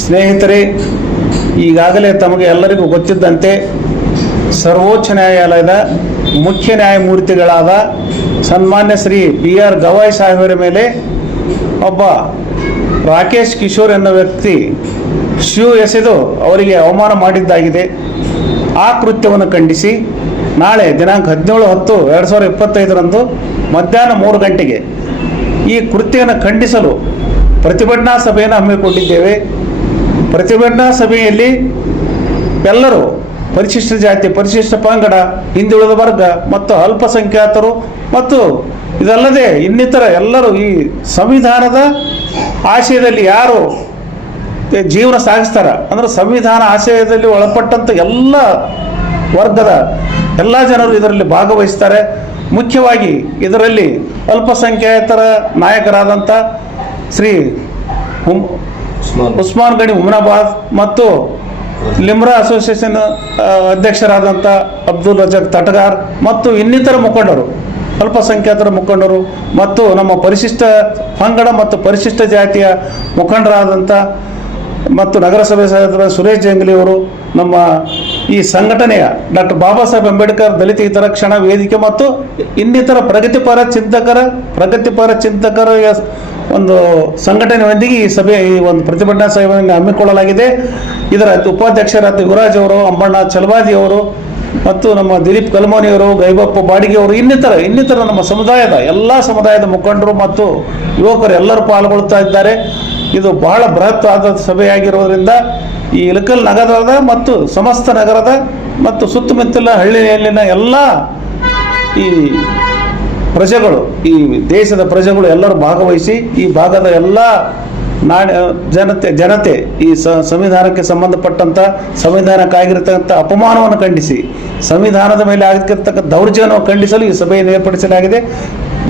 ಸ್ನೇಹಿತರೆ, ಈಗಾಗಲೇ ತಮಗೆ ಎಲ್ಲರಿಗೂ ಗೊತ್ತಿದ್ದಂತೆ ಸರ್ವೋಚ್ಚ ನ್ಯಾಯಾಲಯದ ಮುಖ್ಯ ನ್ಯಾಯಮೂರ್ತಿಗಳಾದ ಸನ್ಮಾನ್ಯ ಶ್ರೀ BR ಗವಾಯ್ ಸಾಹೇಬರ ಮೇಲೆ ಒಬ್ಬ ರಾಕೇಶ್ ಕಿಶೋರ್ ಎನ್ನುವ ವ್ಯಕ್ತಿ ಶೂ ಎಸೆದು ಅವರಿಗೆ ಅವಮಾನ ಮಾಡಿದ್ದಾಗಿದೆ. ಆ ಕೃತ್ಯವನ್ನು ಖಂಡಿಸಿ ನಾಳೆ ದಿನಾಂಕ 17/10/2025 ಮಧ್ಯಾಹ್ನ 3 ಗಂಟೆಗೆ ಈ ಕೃತ್ಯವನ್ನು ಖಂಡಿಸಲು ಪ್ರತಿಭಟನಾ ಸಭೆಯನ್ನು ಹಮ್ಮಿಕೊಂಡಿದ್ದೇವೆ. ಪ್ರತಿಭಟನಾ ಸಭೆಯಲ್ಲಿ ಎಲ್ಲರೂ ಪರಿಶಿಷ್ಟ ಜಾತಿ, ಪರಿಶಿಷ್ಟ ಪಂಗಡ, ಹಿಂದುಳಿದ ವರ್ಗ ಮತ್ತು ಅಲ್ಪಸಂಖ್ಯಾತರು ಮತ್ತು ಇದಲ್ಲದೆ ಇನ್ನಿತರ ಎಲ್ಲರೂ ಈ ಸಂವಿಧಾನದ ಆಶಯದಲ್ಲಿ ಯಾರು ಜೀವನ ಸಾಗಿಸ್ತಾರ ಅಂದರೆ ಸಂವಿಧಾನ ಆಶಯದಲ್ಲಿ ಒಳಪಟ್ಟಂಥ ಎಲ್ಲ ವರ್ಗದ ಎಲ್ಲ ಜನರು ಇದರಲ್ಲಿ ಭಾಗವಹಿಸ್ತಾರೆ. ಮುಖ್ಯವಾಗಿ ಇದರಲ್ಲಿ ಅಲ್ಪಸಂಖ್ಯಾತರ ನಾಯಕರಾದಂಥ ಶ್ರೀ ಉಸ್ಮಾನ್ ಗಣಿ ಹುಮನಾಬಾದ್ ಮತ್ತು ಲಿಮ್ರಾ ಅಸೋಸಿಯೇಷನ್ ಅಧ್ಯಕ್ಷರಾದಂಥ ಅಬ್ದುಲ್ ರಜಾಕ್ ತಟಗಾರ್ ಮತ್ತು ಇನ್ನಿತರ ಮುಖಂಡರು, ಅಲ್ಪಸಂಖ್ಯಾತರ ಮುಖಂಡರು ಮತ್ತು ನಮ್ಮ ಪರಿಶಿಷ್ಟ ಪಂಗಡ ಮತ್ತು ಪರಿಶಿಷ್ಟ ಜಾತಿಯ ಮುಖಂಡರಾದಂಥ ಮತ್ತು ನಗರಸಭೆ ಸದಸ್ಯರ ಸುರೇಶ್ ಜಂಗ್ಲಿಯವರು, ನಮ್ಮ ಈ ಸಂಘಟನೆಯ ಡಾಕ್ಟರ್ ಬಾಬಾ ಸಾಹೇಬ್ ಅಂಬೇಡ್ಕರ್ ದಲಿತ ಹಿತರಕ್ಷಣಾ ವೇದಿಕೆ ಮತ್ತು ಇನ್ನಿತರ ಪ್ರಗತಿಪರ ಚಿಂತಕರ ಒಂದು ಸಂಘಟನೆಯೊಂದಿಗೆ ಈ ಒಂದು ಪ್ರತಿಭಟನಾ ಸಭೆಯನ್ನು ಹಮ್ಮಿಕೊಳ್ಳಲಾಗಿದೆ. ಇದರ ಉಪಾಧ್ಯಕ್ಷರಾದ ಯುವರಾಜ್ ಅವರು, ಅಂಬಣ್ಣ ಚಲವಾದಿ ಅವರು ಮತ್ತು ನಮ್ಮ ದಿಲೀಪ್ ಕಲ್ಮೋನಿಯವರು, ಗೈಬಪ್ಪ ಬಾಡಿಗೆಯವರು, ಇನ್ನಿತರ ನಮ್ಮ ಎಲ್ಲ ಸಮುದಾಯದ ಮುಖಂಡರು ಮತ್ತು ಯುವಕರು ಎಲ್ಲರೂ ಪಾಲ್ಗೊಳ್ತಾ ಇದ್ದಾರೆ. ಇದು ಬಹಳ ಬೃಹತ್ ಆದ ಸಭೆಯಾಗಿರೋದ್ರಿಂದ ಈ ಇಳಕಲ್ ನಗರದ ಮತ್ತು ಸಮಸ್ತ ನಗರದ ಮತ್ತು ಸುತ್ತಮುತ್ತಲ ಹಳ್ಳಿಯಲ್ಲಿನ ಎಲ್ಲ ಈ ಪ್ರಜೆಗಳು, ಈ ದೇಶದ ಪ್ರಜೆಗಳು ಎಲ್ಲರೂ ಭಾಗವಹಿಸಿ ಈ ಭಾಗದ ಎಲ್ಲ ಜನತೆ ಈ ಸಂವಿಧಾನಕ್ಕೆ ಸಂಬಂಧಪಟ್ಟಂಥ ಸಂವಿಧಾನಕ್ಕಾಗಿರ್ತಕ್ಕಂಥ ಅಪಮಾನವನ್ನು ಖಂಡಿಸಿ ಸಂವಿಧಾನದ ಮೇಲೆ ಆಗಿರ್ತಕ್ಕಂಥ ದೌರ್ಜನ್ಯವನ್ನು ಖಂಡಿಸಲು ಈ ಸಭೆಯನ್ನು ಏರ್ಪಡಿಸಲಾಗಿದೆ.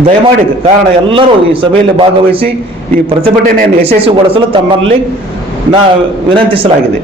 ದಯಮಾಡಿ ಕಾರಣ ಎಲ್ಲರೂ ಈ ಸಭೆಯಲ್ಲಿ ಭಾಗವಹಿಸಿ ಈ ಪ್ರತಿಭಟನೆಯನ್ನು ಯಶಸ್ವಿಗೊಳಿಸಲು ತಮ್ಮಲ್ಲಿ ವಿನಂತಿಸಲಾಗಿದೆ.